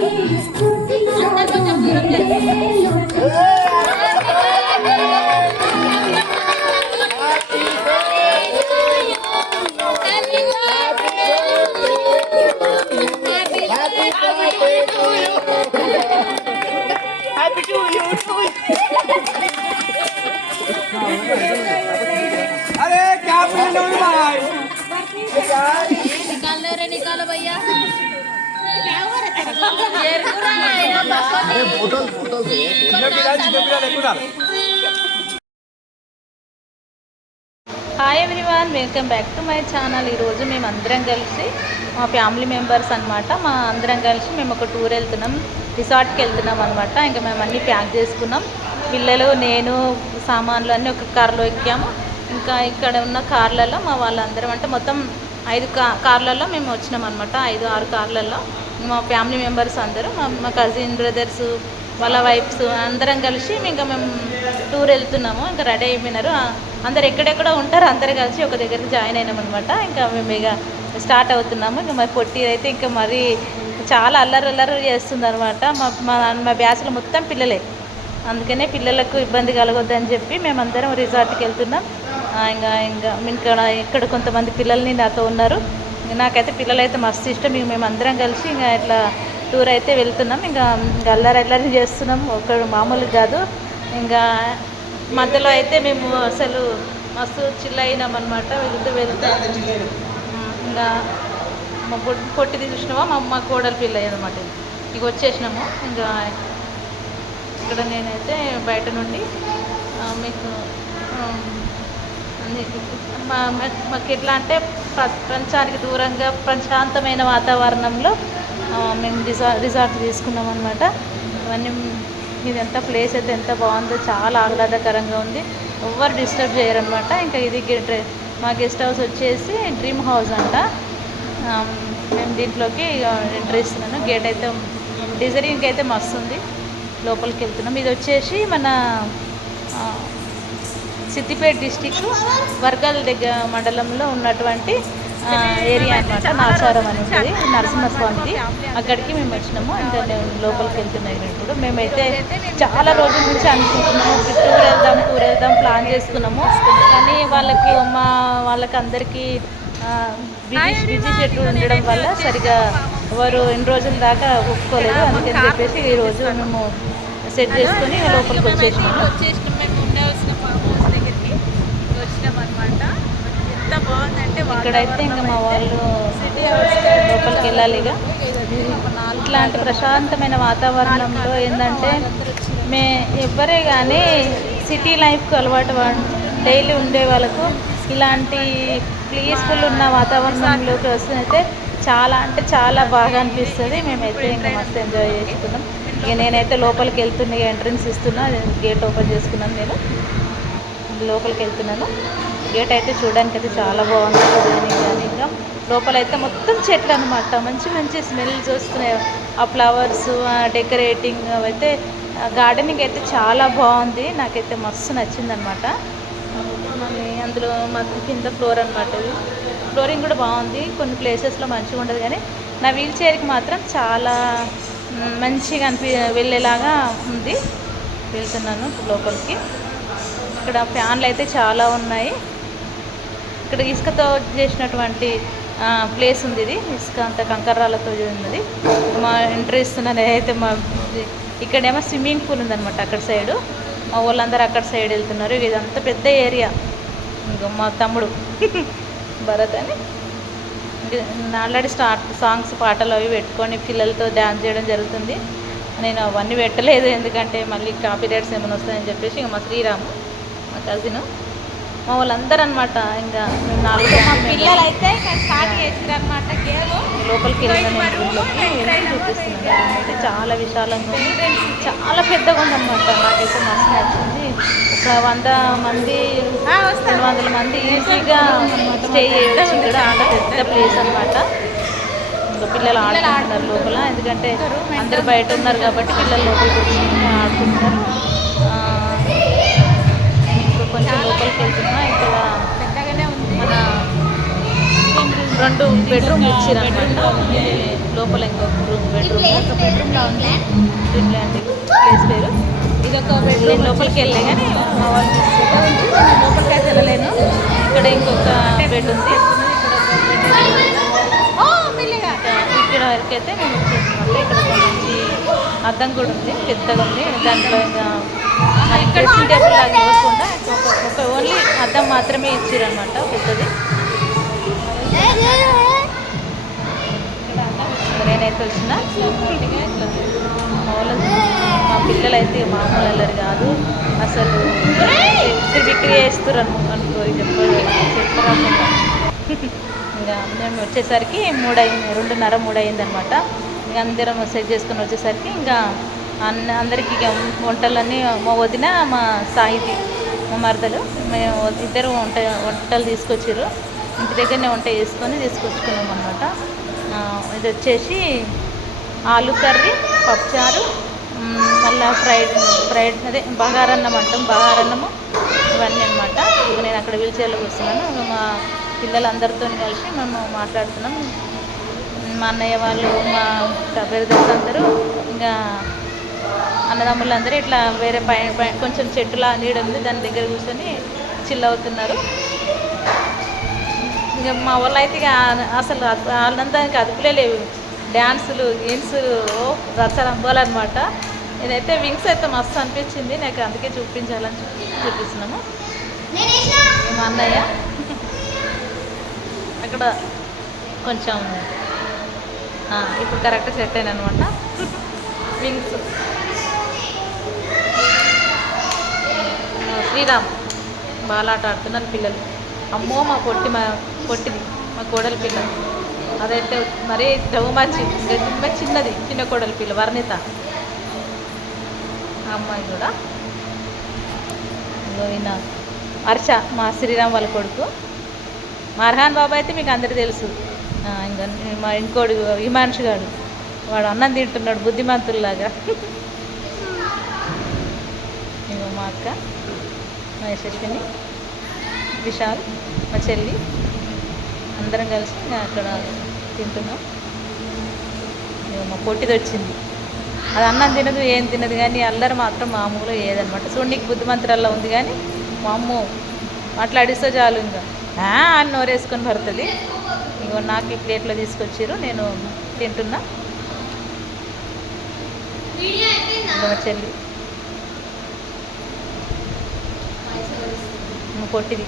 अरे क्या पहनो भाई निकालो रे निकालो भैया अरे बोतल बोतल hi everyone, welcome back to my channel. ఈరోజు మేము అందరం కలిసి మా ఫ్యామిలీ మెంబర్స్ అనమాట. మా అందరం కలిసి మేము ఒక టూర్ వెళ్తున్నాం, రిసార్ట్కి వెళ్తున్నాం అనమాట. ఇంకా మేము అన్నీ ప్యాక్ చేసుకున్నాం. పిల్లలు, నేను, సామాన్లు అన్నీ ఒక కార్లో ఎక్కాము. ఇంకా ఇక్కడ ఉన్న కార్లలో మా వాళ్ళందరం అంటే మొత్తం 5 కార్లలో మేము వచ్చినాం అనమాట. 5-6 కార్లలో మా ఫ్యామిలీ మెంబర్స్ అందరూ, మా కజిన్ బ్రదర్స్ వాళ్ళ వైఫ్స్ అందరం కలిసి ఇంకా మేము టూర్ వెళ్తున్నాము. ఇంకా రెడీ అయిపోయినారు అందరు, ఎక్కడెక్కడో ఉంటారు, అందరు కలిసి ఒక దగ్గరికి జాయిన్ అయినాం అనమాట. ఇంకా మేము ఇక స్టార్ట్ అవుతున్నాము. ఇంకా మరి పొట్టి అయితే ఇంకా మరీ చాలా అల్లరి చేస్తుంది అనమాట. మా బ్యాచ్లో మొత్తం పిల్లలే, అందుకనే పిల్లలకు ఇబ్బంది కలగొద్దని చెప్పి మేమందరం రిసార్ట్కి వెళ్తున్నాం. ఇక్కడ కొంతమంది పిల్లల్ని నాతో ఉన్నారు. నాకైతే పిల్లలు అయితే మస్తు ఇష్టం. మేమందరం కలిసి ఇంకా ఇట్లా టూర్ అయితే వెళ్తున్నాం. ఇంకా అల్లరి చేస్తున్నాం, ఒకడు మామూలు కాదు. ఇంకా మధ్యలో అయితే మేము అసలు మస్తు చిల్ అయినాం అనమాట. వెళ్తూ ఇంకా మా పొట్టిది చూసినావా, మా కోడలి పిల్ల అనమాట. ఇక వచ్చేసినాము. ఇంకా ఇక్కడ నేనైతే బయట నుండి మీకు మాకు ఎట్లా అంటే ప్రపంచానికి దూరంగా ప్రశాంతమైన వాతావరణంలో మేము రిసార్ట్ తీసుకున్నాం అనమాట. ఇవన్నీ ఇదంతా ప్లేస్ అయితే ఎంత బాగుందో, చాలా ఆహ్లాదకరంగా ఉంది. ఎవ్వరు డిస్టర్బ్ చేయరనమాట. ఇంకా ఇది మా గెస్ట్ హౌస్ వచ్చేసి డ్రీమ్ హౌస్ అంట. మేము దీంట్లోకి ఎంట్రీ ఇస్తున్నాను. గేట్ అయితే డిజైనింగ్ అయితే మస్తు ఉంది. లోపలికి వెళ్తున్నాం. ఇది వచ్చేసి మన సిద్దిపేట డిస్టిక్ వర్గల్ దగ్గర మండలంలో ఉన్నటువంటి ఏరియా అనమాట. నాచారం అని ఉంటుంది, నరసింహస్వామిది. అక్కడికి మేము వచ్చినాము. ఇంకా నేను లోపలికి వెళ్తున్నాను. ఇప్పుడు మేమైతే చాలా రోజుల నుంచి అనుకుంటున్నాము టూర్ వెళ్దాం ప్లాన్ చేసుకున్నాము. కానీ వాళ్ళకి అందరికీ బిజీ షెడ్యూల్ ఉండడం వల్ల సరిగా వారు 2 రోజుల దాకా ఒప్పుకోలేదు. అందుకని చెప్పేసి ఈరోజు మేము సెట్ చేసుకొని లోపలికి వచ్చేసినాము. మేము ఉండవలసిన ఫామ్ హౌస్ దగ్గరికి వచ్చినాం అనమాట. ఎంత బాగుందంటే ఇక్కడైతే ఇంకా మా వాళ్ళు లోపలికి వెళ్ళాలి. ఇక ఇట్లాంటి ప్రశాంతమైన వాతావరణంలో ఏంటంటే ఎవ్వరే కానీ సిటీ లైఫ్కి అలవాటు డైలీ ఉండే వాళ్ళకు ఇలాంటి పీస్ఫుల్ ఉన్న వాతావరణంలోకి వస్తే చాలా అంటే చాలా బాగా అనిపిస్తుంది. మేమైతే ఇంకా మస్తు ఎంజాయ్ చేసుకున్నాం. ఇక నేనైతే లోపలికి వెళ్తున్నా, ఎంట్రన్స్ ఇస్తున్నా. గేట్ ఓపెన్ చేసుకున్నాను. నేను లోపలికి వెళ్తున్నాను. గేట్ అయితే చూడడానికి అయితే చాలా బాగుంది. కానీ ఇంకా లోపలైతే మొత్తం చెట్లు అనమాట. మంచి స్మెల్స్ వస్తున్నాయి. ఆ ఫ్లవర్స్, డెకరేటింగ్ అయితే గార్డెనింగ్ అయితే చాలా బాగుంది. నాకైతే మస్తు నచ్చిందనమాట. మళ్ళీ అందులో మాకు కింద ఫ్లోర్ అనమాట. ఇది ఫ్లోరింగ్ కూడా బాగుంది. కొన్ని ప్లేసెస్లో మంచిగా ఉండదు, కానీ నా వీల్ చైర్కి మాత్రం చాలా మంచిగా వెళ్ళేలాగా ఉంది. వెళ్తున్నాను లోపలికి. ఇక్కడ ఫ్యాన్లు అయితే చాలా ఉన్నాయి. ఇక్కడ ఇసుకతో చేసినటువంటి ప్లేస్ ఉంది. ఇది ఇసుక అంతా కంకర్రాలతో ఉన్నది. మా ఎంట్రీ ఇస్తున్నాను అయితే ఇక్కడేమో స్విమ్మింగ్ పూల్ ఉందన్నమాట. అక్కడ సైడు మా వాళ్ళందరూ అక్కడ సైడ్ వెళ్తున్నారు. ఇదంతా పెద్ద ఏరియా. ఇంకా మా తమ్ముడు భరత్ అని ఆల్రెడీ సాంగ్స్ పాటలు అవి పెట్టుకొని పిల్లలతో డ్యాన్స్ చేయడం జరుగుతుంది. నేను అవన్నీ పెట్టలేదు, ఎందుకంటే మళ్ళీ కాపీరైట్స్ ఏమైనా వస్తాయని చెప్పేసి. ఇంకా మా శ్రీరాము, మా కజిన్, మా వాళ్ళందరూ అనమాట. ఇంకా మేము 4 పిల్లలు అయితే స్టార్ట్ చేసారు అనమాట. లోపలికి వెళ్ళిన చూపిస్తున్నాను. అయితే చాలా విశాలంగా ఉంది, చాలా పెద్దగా ఉందన్నమాట. నాకైతే మస్తు నచ్చింది. ఒక 100 మంది 200 మంది ఈజీగా స్టే చేయవచ్చు ఇక్కడ. అంత పెద్ద ప్లేస్ అనమాట. ఇంకా పిల్లలు ఆడుకుంటున్నారు లోపల, ఎందుకంటే అందరు బయట ఉన్నారు కాబట్టి పిల్లలు లోపలికి వచ్చి ఆడుకుంటున్నారు. ఇంకా కొంచెం లోపలికి వెళ్తున్నా. ఇక్కడ మన 2 బెడ్రూమ్ ఇచ్చారనమాట. లోపల ఇంకొక బెడ్రూమ్లో ఉంది. ప్లేస్ పేరు ఇది ఒక బెడ్రూమ్. లోపలికి వెళ్ళే కానీ మా వాళ్ళు లోపలికి అయితే వెళ్ళలేను. ఇక్కడ ఇంకొక బెడ్ ఉంది. ఇక్కడ వరకు అయితే మేము వచ్చేసినట్టు. ఇక్కడ మంచి అద్దం కూడా ఉంది, పెద్దగా ఉంది. దాంట్లో ఇంకా డ్రెస్సింగ్ టేబుల్ లాగా ఇవ్వకుండా ఒక ఓన్లీ అద్దం మాత్రమే ఇచ్చారనమాట, పెద్దది. నేనైతే వచ్చిన మా పిల్లలు అయితే మామూలు అల్లరి కాదు అసలు. బిక్రీ చేస్తారు అనుకో చెప్పరా. ఇంకా మేము వచ్చేసరికి 2:30-3 అయిందనమాట. ఇంకా అందరం సెట్ చేసుకుని వచ్చేసరికి ఇంకా అందరికీ వంటలన్నీ మా వదిన మా సాయిది మా మరదలు మేము ఇద్దరు వంటలు తీసుకొచ్చారు. ఇంటి దగ్గరనే వంట చేసుకొని తీసుకొచ్చుకున్నాం అనమాట. ఇది వచ్చేసి ఆలు కర్రీ, పప్పుచారు, మళ్ళీ ఫ్రైడ్ అదే బగారన్నం అంటాం, బగారన్నము ఇవన్నీ అనమాట. ఇక నేను అక్కడ వీల్చైర్లో కూర్చున్నాను. మా పిల్లలందరితో కలిసి మేము మాట్లాడుతున్నాం. మా అన్నయ్య వాళ్ళు, మా బ్రదర్స్ అందరూ, ఇంకా అన్నదమ్ములందరూ ఇట్లా వేరే పైన కొంచెం చెట్టులా నీడ ఉంది, దాని దగ్గర కూర్చొని చిల్ అవుతున్నారు. ఇంకా మా వాళ్ళు అయితే ఇక అసలు ఆనందానికి అదుపులే లేవు. డ్యాన్సులు గేమ్సులు రచ్చరంబాలన్నమాట. నేనైతే వింగ్స్ అయితే మస్తు అనిపించింది నాకు, అందుకే చూపించాలని చూపిస్తున్నాము. మా అన్నయ్య అక్కడ కొంచెం ఇప్పుడు కరెక్ట్గా సెట్ అయిన అనమాట. వింగ్స్ శ్రీరామ్ బాలాట ఆడుతున్నారు పిల్లలు. అమ్మో మా పొట్టిది మా కోడలి పిల్ల అదైతే మరీ టౌమచ్చి చిన్నది, చిన్న కోడలి పిల్ల వర్ణిత ఆ అమ్మాయి కూడా. ఈయన హర్ష మా శ్రీరామ్ వాళ్ళ కొడుకు. మర్హాన్ బాబు అయితే మీకు అందరికీ తెలుసు. ఇంకా మా ఇంకోడు హిమాంషు గాడు, వాడు అన్నం తింటున్నాడు బుద్ధిమంతుల్లాగా. ఇంకో మా అక్క మా యశస్విని, విశాల్, మా చెల్లి అందరం కలిసి అక్కడ తింటున్నాం. మా పొట్టిది వచ్చింది, అది అన్నం తినదు ఏం తినదు, కానీ అల్లరి మాత్రం మామూలుగా ఏదనమాట. చూడనికి బుద్ధిమంతురల్లా ఉంది, కానీ మా అమ్మ మాట్లాడిస్తే చాలు ఇంకా అని నోరేసుకొని పడుతుంది. ఇంకో నాకు ఈ ప్లేట్లో తీసుకొచ్చారు, నేను తింటున్నా. మా చెల్లి మా పొట్టిది.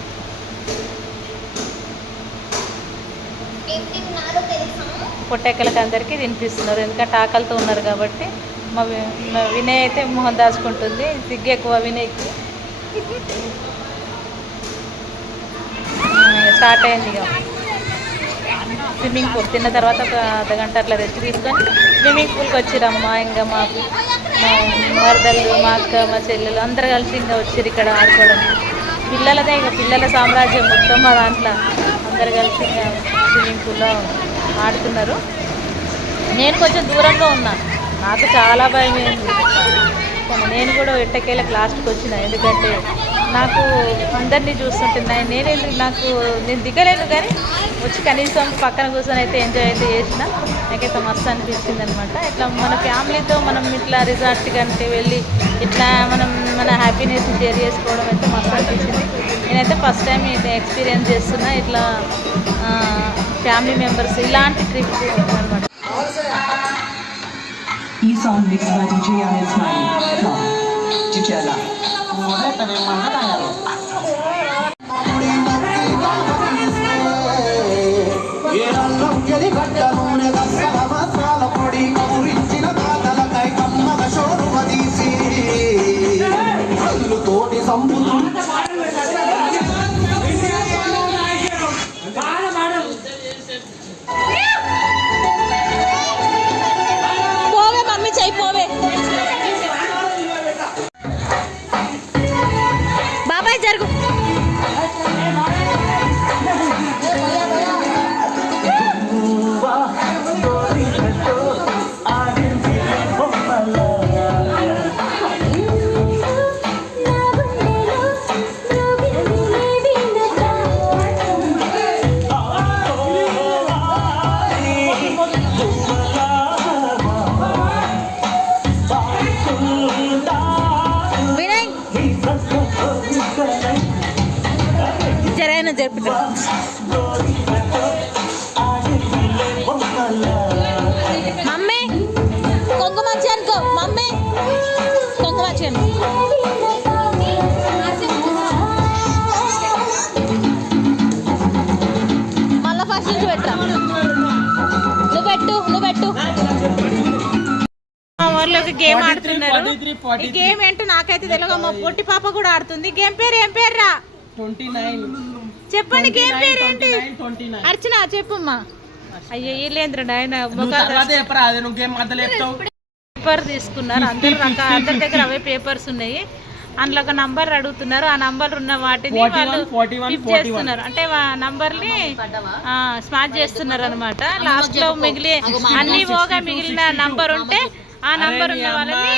పొట్టెక్కలకి అందరికీ తినిపిస్తున్నారు, ఎందుకంటే ఆకలితో ఉన్నారు కాబట్టి. మా వినయ్ అయితే మొహం దాచుకుంటుంది, సిగ్గు ఎక్కువ వినయ్కి. స్టార్ట్ అయింది ఇక స్విమ్మింగ్ పూల్. తిన్న తర్వాత ఒక అర్ధగంట అట్లా రెస్ట్ తీసుకొని స్విమ్మింగ్ పూల్కి వచ్చిరమ్మ. ఇంకా మా మరదళ్ళు, మా అక్క, మా చెల్లెలు అందరు కలిసి ఇంకా వచ్చారు ఇక్కడ ఆడుకోవడానికి. పిల్లలదే ఇక పిల్లల సామ్రాజ్యం మొత్తం మా దాంట్లో. అందరు కలిసి ఇంకా స్విమ్మింగ్ పూల్లో ఆడుతున్నారు. నేను కొంచెం దూరంలో ఉన్నా, నాకు చాలా భయం అయింది. కానీ నేను కూడా ఎట్టకేళ్ళకి లాస్ట్కి వచ్చిన, ఎందుకంటే నాకు అందరినీ చూస్తుంటున్నాయి. నేను దిగలేను, కానీ వచ్చి కనీసం పక్కన కూర్చొని అయితే ఎంజాయ్ అయితే చేసిన. నాకైతే మస్తు అనిపించింది అనమాట. ఇట్లా మన ఫ్యామిలీతో మనం ఇట్లా రిసార్ట్ కంటే వెళ్ళి ఇట్లా మనం మన హ్యాపీనెస్ షేర్ చేసుకోవడం అయితే మస్తు అనిపించింది. నేనైతే ఫస్ట్ టైం ఇది ఎక్స్పీరియన్స్ చేస్తున్నా, ఇట్లా ఫ్యామిలీ మెంబర్స్ ఇలాంటి ట్రిప్ అనమాట. ఈ song mix by DJ Anil Smiley from Chichela. బాబాయ్ జరుగు. చెప్తున్నారు. మమ్మీ కొంగు మంచి అనుకో, మమ్మీ కొంగు మంచి అనుకో. మళ్ళా ఫస్ట్ నుంచి పెట్టరా, నువ్వు పెట్టు. మా ఊర్లో ఒక గేమ్ ఆడుతున్నారు. ఈ గేమ్ ఏంటో నాకైతే తెలియదు. మా పొట్టి పాప కూడా ఆడుతుంది. గేమ్ పేరు ఏం పేరు రా? 29. చెప్పండి గేమ్ పేరు ఏంటి? 29. అర్చన చెప్పమ్మా. అయ్యో వీళ్ళేంద్ర ఆయన పేపర్ తీసుకున్నారు. అందరి దగ్గర అవే పేపర్స్ ఉన్నాయి. అందులో ఒక నంబర్ అడుగుతున్నారు. ఆ నంబర్ ఉన్న వాటిని వాళ్ళు ఫిల్ చేస్తున్నారు. అంటే నంబర్ని స్మార్ట్ చేస్తున్నారు అనమాట. లాస్ట్ లో అన్ని పోగా మిగిలిన నంబర్ ఉంటే ఆ నంబర్ ఉన్న వాళ్ళని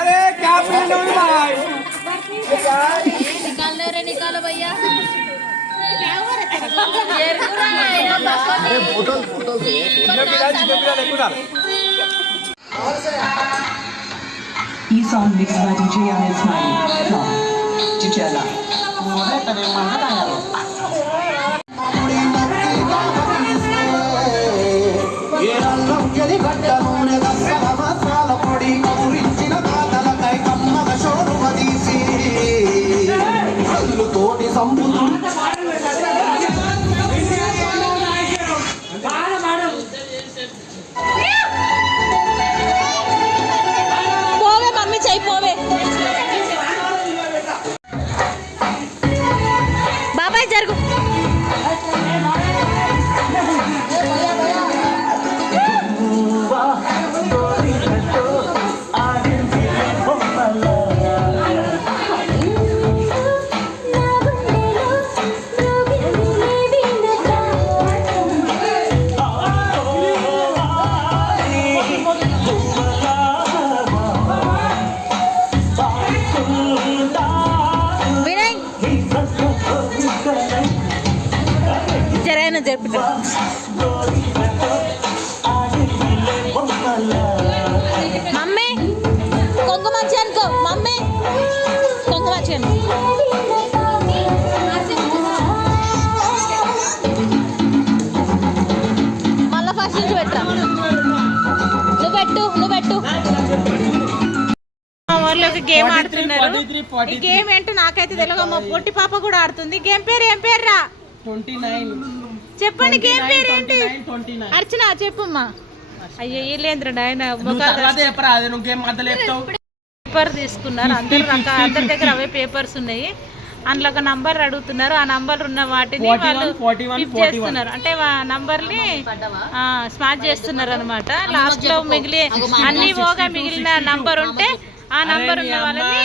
अरे क्या पहले भाई निकालो भैया. अरे बोतल E-song mixed by DJ Anil Smiley from Chichela. పోవే మమ్మీ చెయ్యి పోవే. బాబాయ్ జరుగు. మమ్మీ కొంగు మంచి అనుకో, మమ్మీ కొంగు మంచి అనుకో. మళ్ళా ఫస్ట్ నుంచి పెట్టరా, నువ్వు పెట్టు. మా ఊర్లో ఒక గేమ్ ఆడుతున్నారు. ఈ గేమ్ ఏంటో నాకైతే తెలియదు. మా పొట్టి పాప కూడా ఆడుతుంది. గేమ్ పేరు ఏం పేరు రా? 29. చెప్పండి గేమ్ పేరు ఏంటి? అర్చన చెప్పమ్మా. అయ్యో వీళ్ళేంద్ర ఆయన పేపర్ తీసుకున్నారు. అందరి దగ్గర అవే పేపర్స్ ఉన్నాయి. అందులో ఒక నంబర్ అడుగుతున్నారు. ఆ నంబర్ ఉన్న వాటిని వాళ్ళు ఫిల్ చేస్తున్నారు. అంటే నంబర్ని స్మార్ట్ చేస్తున్నారు అనమాట. లాస్ట్ లో అన్ని పోగా మిగిలిన నంబర్ ఉంటే ఆ నంబర్ ఉన్న వాళ్ళని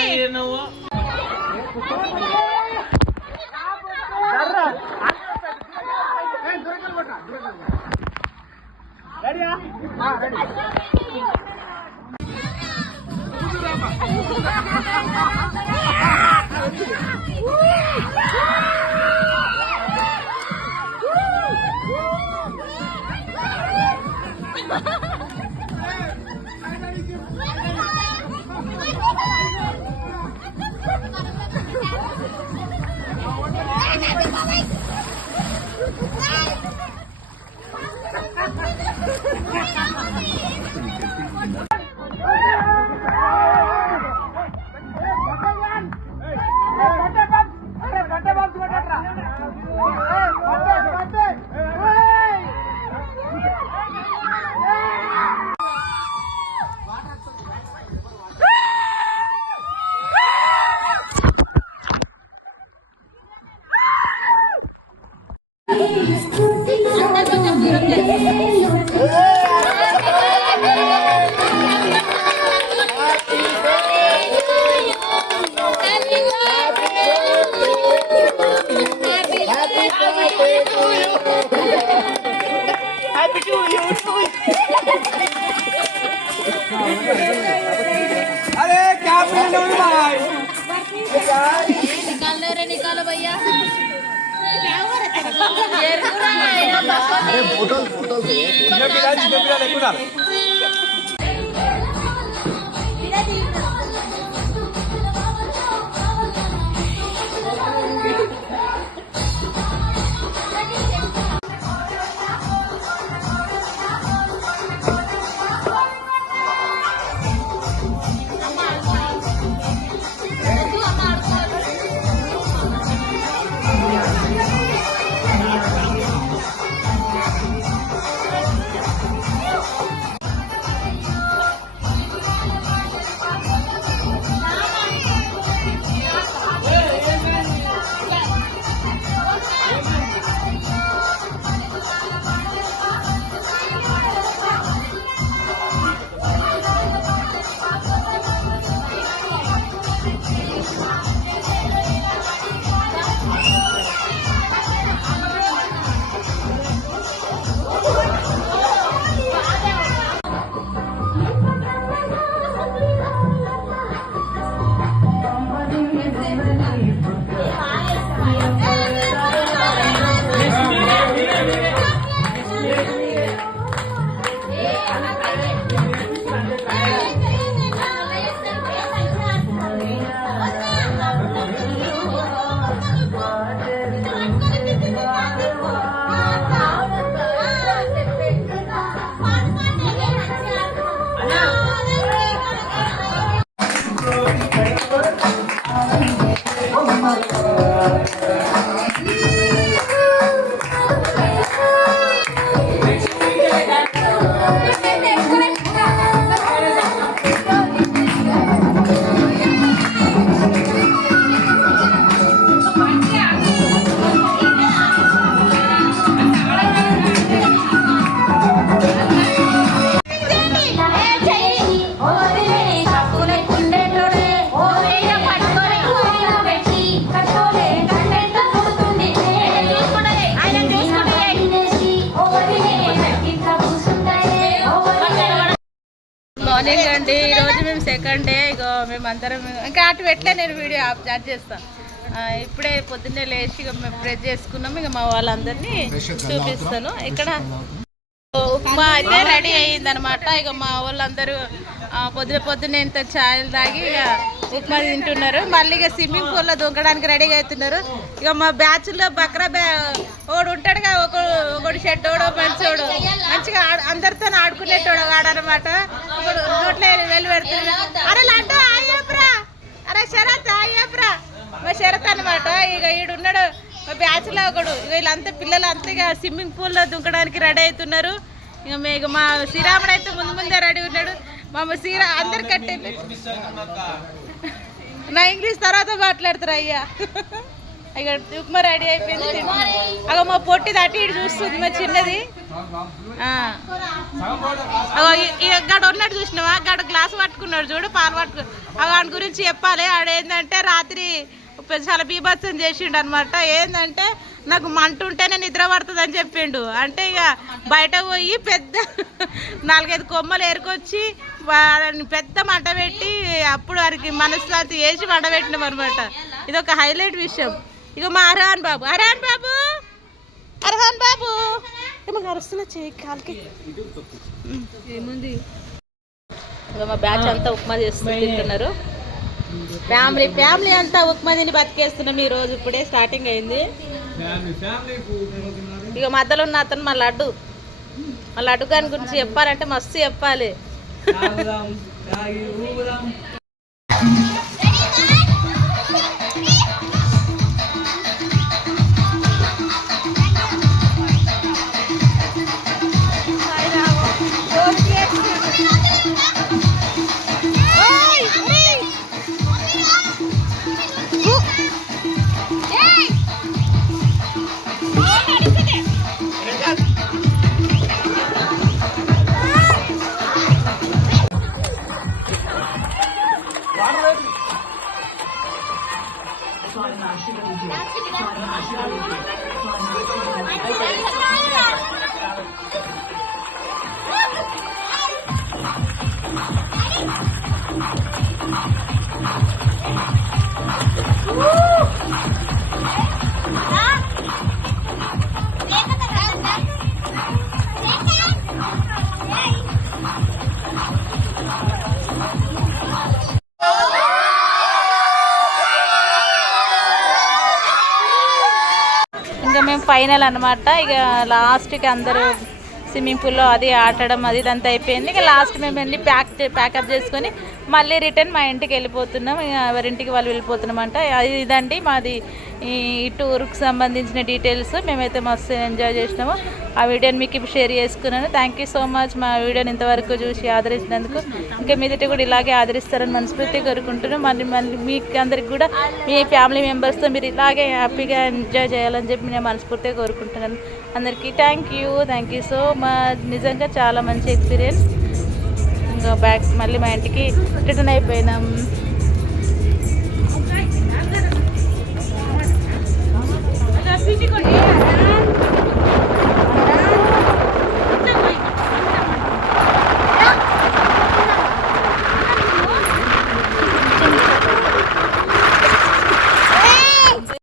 Woo! पीने में भाई निकाल रे निकालो भैया चिकन लेकुना మార్నింగ్ అండి. ఈరోజు మేము సెకండ్ డే. ఇగో మేమందరం ఇంకా అటు పెట్టలే, నేను వీడియో స్టార్ట్ చేస్తాను. ఇప్పుడే పొద్దున్నే లేచి ఇక మేము ప్రెస్ చేసుకున్నాం. ఇక మా వాళ్ళందరినీ చూపిస్తాను. ఇక్కడ ఉప్మా అయితే రెడీ అయ్యింది అనమాట. ఇక మా వాళ్ళందరూ పొద్దున్నే ఇంత ఛాయలు తాగి ఇక ఉప్మా తింటున్నారు. మళ్ళీ ఇక స్విమ్మింగ్ పూల్లో దూకడానికి రెడీగా అవుతున్నారు. ఇక మా బ్యాచ్లో బక్రా ఒకడు ఉంటాడుగా, ఒకడు షెడ్ ఓడో మంచోడు మంచిగా అందరితో ఆడుకునేటోడు ఆడనమాట. ఇప్పుడు నోట్లో వెళ్ళి పెడుతున్నాడు. అరే లడ్డు అయ్యప్రా, అరే శరత్ అయ్యప్రా, మా శరత్ అనమాట. ఇక ఈడున్నాడు మా బ్యాచ్లో ఒకడు. వీళ్ళంతా పిల్లలు అంతా ఇక స్విమ్మింగ్ పూల్లో దుంకడానికి రెడీ అవుతున్నారు. ఇక మా శ్రీరాముడు అయితే ముందే రెడీ ఉన్నాడు. మా అందరు కట్టేది నా ఇంగ్లీష్ తర్వాత మాట్లాడతారు అయ్యా. ఇక ఉప్మా రెడీ అయిపోయింది. అగ మా పొట్టిది అటు ఇటు చూస్తుంది మా చిన్నది. గడ ఉన్నట్టు చూసినావా, గడ గ్లాస్ పట్టుకున్నాడు చూడు, పాలు పట్టుకు. వాడి గురించి చెప్పాలి. ఆడేందంటే రాత్రి చాలా బీభత్సం చేసిండు అనమాట. ఏంటంటే నాకు మంట ఉంటేనే నిద్ర పడుతుంది అని చెప్పిండు. అంటే ఇక బయట పోయి పెద్ద 4-5 కొమ్మలు ఏరుకొచ్చి పెద్ద మంట పెట్టి అప్పుడు వారికి మనశ్శాంతి వేసి మంట పెట్టినాం అనమాట. ఇది ఒక హైలైట్ విషయం. ఇక మా అర్హాన్ బాబు ఏమో అరుస్తున్నా చేయి కాలికి ఏముంది. ఇక మా బ్యాచ్ అంతా ఉప్మా తింటున్నారు. ఫ్యామిలీ అంతా ఉప్మా తిని బతికేస్తున్నాం ఈరోజు. ఇప్పుడే స్టార్టింగ్ అయింది. ఇక మధ్యలో ఉన్న అతను మా లడ్డు గారి గురించి చెప్పాలంటే మస్తు చెప్పాలి. ఇంకా మేము ఫైనల్ అనమాట. ఇక లాస్ట్కి అందరూ స్విమ్మింగ్ పూల్లో అది ఆడడం అది ఇదంతా అయిపోయింది. ఇక లాస్ట్ మేము వెళ్ళి ప్యాకప్ చేసుకొని మళ్ళీ రిటర్న్ మా ఇంటికి వెళ్ళిపోతున్నాం. ఇక ఎవరింటికి వాళ్ళు వెళ్ళిపోతున్నాం అంట. అది ఇదండి మాది ఈ టూర్కి సంబంధించిన డీటెయిల్స్. మేమైతే మస్తు ఎంజాయ్ చేసినాము. ఆ వీడియోని మీకు ఇప్పుడు షేర్ చేసుకున్నాను. థ్యాంక్ యూ సో మచ్ మా వీడియోని ఇంతవరకు చూసి ఆదరించినందుకు. ఇంకా మీదట కూడా ఇలాగే ఆదరిస్తారని మనస్ఫూర్తిగా కోరుకుంటున్నాను. మళ్ళీ మీకు అందరికి కూడా మీ ఫ్యామిలీ మెంబర్స్తో మీరు ఇలాగే హ్యాపీగా ఎంజాయ్ చేయాలని చెప్పి నేను మనస్ఫూర్తిగా కోరుకుంటున్నాను. అందరికీ థ్యాంక్ యూ సో మచ్. నిజంగా చాలా మంచి ఎక్స్పీరియన్స్. ఇంకా మళ్ళీ మా ఇంటికి రిటర్న్ అయిపోయినాం.